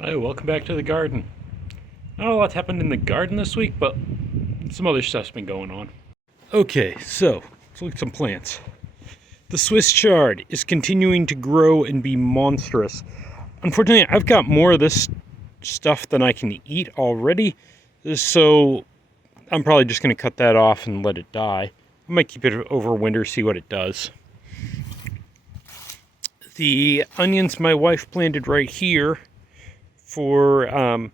Hi, welcome back to the garden. Not a lot's happened in the garden this week, but some other stuff's been going on. Okay, so let's look at some plants. The Swiss chard is continuing to grow and be monstrous. Unfortunately, I've got more of this stuff than I can eat already, so I'm probably just going to cut that off and let it die. I might keep it over winter, see what it does. The onions my wife planted right here for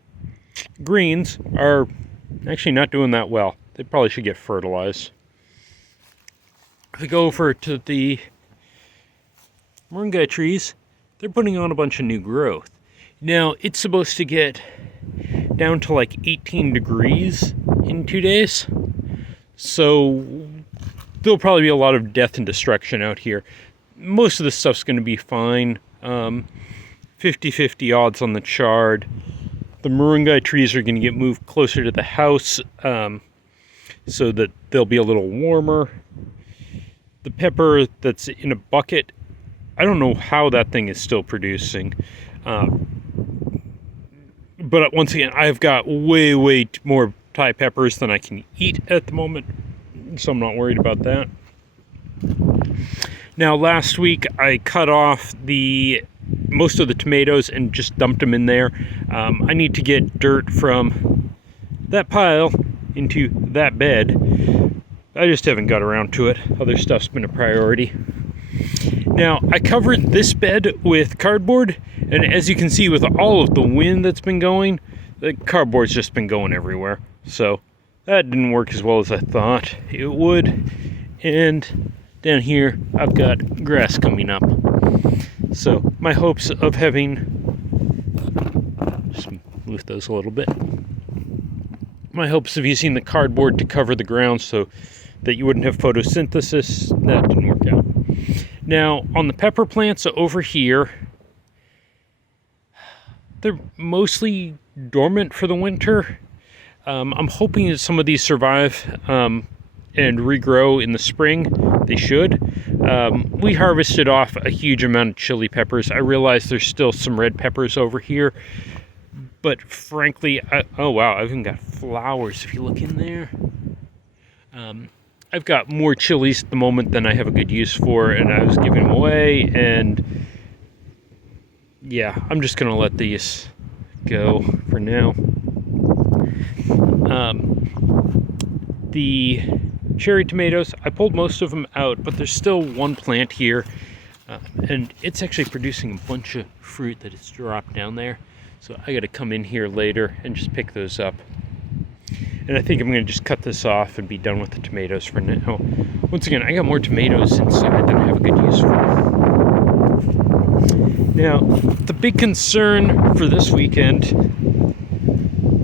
greens are actually not doing that well. They probably should get fertilized. If we go over to the moringa trees, they're putting on a bunch of new growth. Now, it's supposed to get down to like 18 degrees in 2 days. So there'll probably be a lot of death and destruction out here. Most of this stuff's going to be fine. 50-50 odds on the chard. The moringa trees are going to get moved closer to the house so that they'll be a little warmer. The pepper that's in a bucket, I don't know how that thing is still producing. But once again, I've got way more Thai peppers than I can eat at the moment, so I'm not worried about that. Now, last week I cut off most of the tomatoes and just dumped them in there. I need to get dirt from that pile into that bed. I just haven't got around to it. Other stuff's been a priority. Now, I covered this bed with cardboard, and as you can see with all of the wind that's been going, the cardboard's just been going everywhere. So that didn't work as well as I thought it would. And down here, I've got grass coming up. So my hopes of having, just move those a little bit. My hopes of using the cardboard to cover the ground so that you wouldn't have photosynthesis, that didn't work out. Now, on the pepper plants over here, they're mostly dormant for the winter. I'm hoping that some of these survive and regrow in the spring. They should. We harvested off a huge amount of chili peppers. I realize there's still some red peppers over here, but frankly, oh wow, I've even got flowers if you look in there. I've got more chilies at the moment than I have a good use for, and I was giving them away, and yeah, I'm just gonna let these go for now. The cherry tomatoes, I pulled most of them out, but there's still one plant here, and it's actually producing a bunch of fruit that it's dropped down there. So I gotta come in here later and just pick those up. And I think I'm gonna just cut this off and be done with the tomatoes for now. Once again, I got more tomatoes inside than I have a good use for. Now, the big concern for this weekend,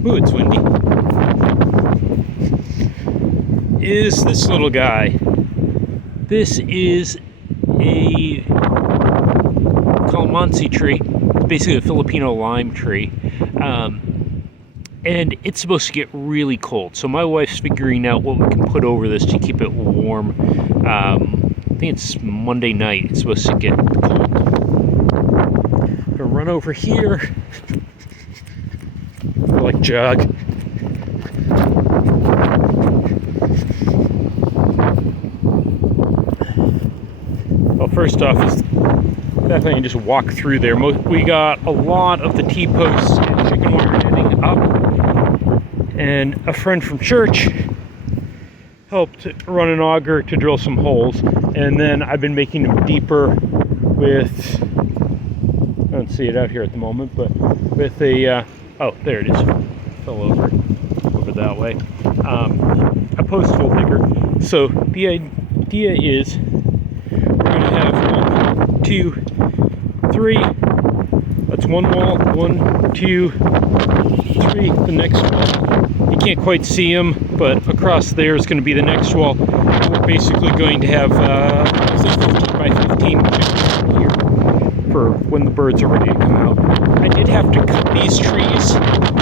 ooh, it's windy, is this little guy. This is a calamansi tree. It's basically a Filipino lime tree. And it's supposed to get really cold. So my wife's figuring out what we can put over this to keep it warm. I think it's Monday night. It's supposed to get cold. I'm gonna run over here. Like jog. Well, first off is definitely can just walk through there. We got a lot of the T-posts and chicken wire netting up, and a friend from church helped run an auger to drill some holes, and then I've been making them deeper with, I don't see it out here at the moment, but with a, oh, there it is, fell over that way, a post hole digger. So the idea is we're going to have 1, 2, 3, that's one wall, 1, 2, 3, the next wall. You can't quite see them, but across there is going to be the next wall. We're basically going to have 15 by 15 here for when the birds are ready to come out. I did have to cut these trees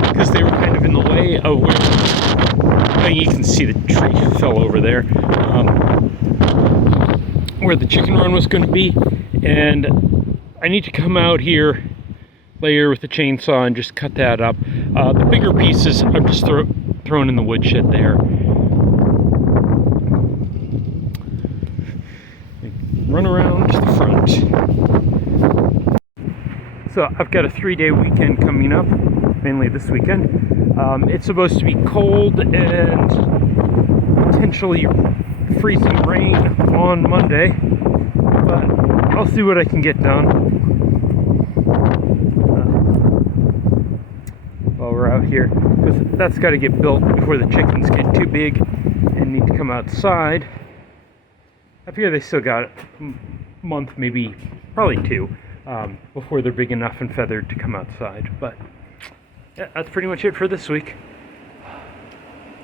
because they were kind of in the way of where, you can see the tree fell over there, where the chicken run was going to be, and I need to come out here layer with the chainsaw and just cut that up. The bigger pieces I'm just throwing in the woodshed there. Run around to the front. So I've got a 3-day weekend coming up, mainly this weekend. It's supposed to be cold and potentially freezing rain on Monday, but I'll see what I can get done while we're out here, because that's got to get built before the chickens get too big and need to come outside. I figure they still got a month, maybe, probably 2, before they're big enough and feathered to come outside. But yeah, that's pretty much it for this week.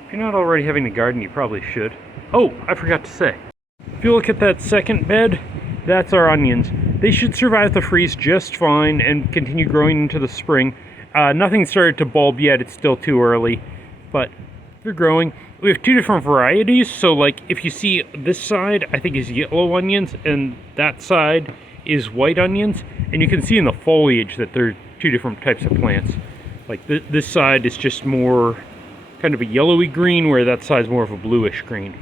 If you're not already having a garden, you probably should. Oh, I forgot to say. If you look at that second bed, that's our onions. They should survive the freeze just fine and continue growing into the spring. Nothing started to bulb yet, it's still too early, but they're growing. We have 2 different varieties, so like if you see this side, I think is yellow onions, and that side is white onions, and you can see in the foliage that they're 2 different types of plants. Like this side is just more kind of a yellowy green, where that side is more of a bluish green.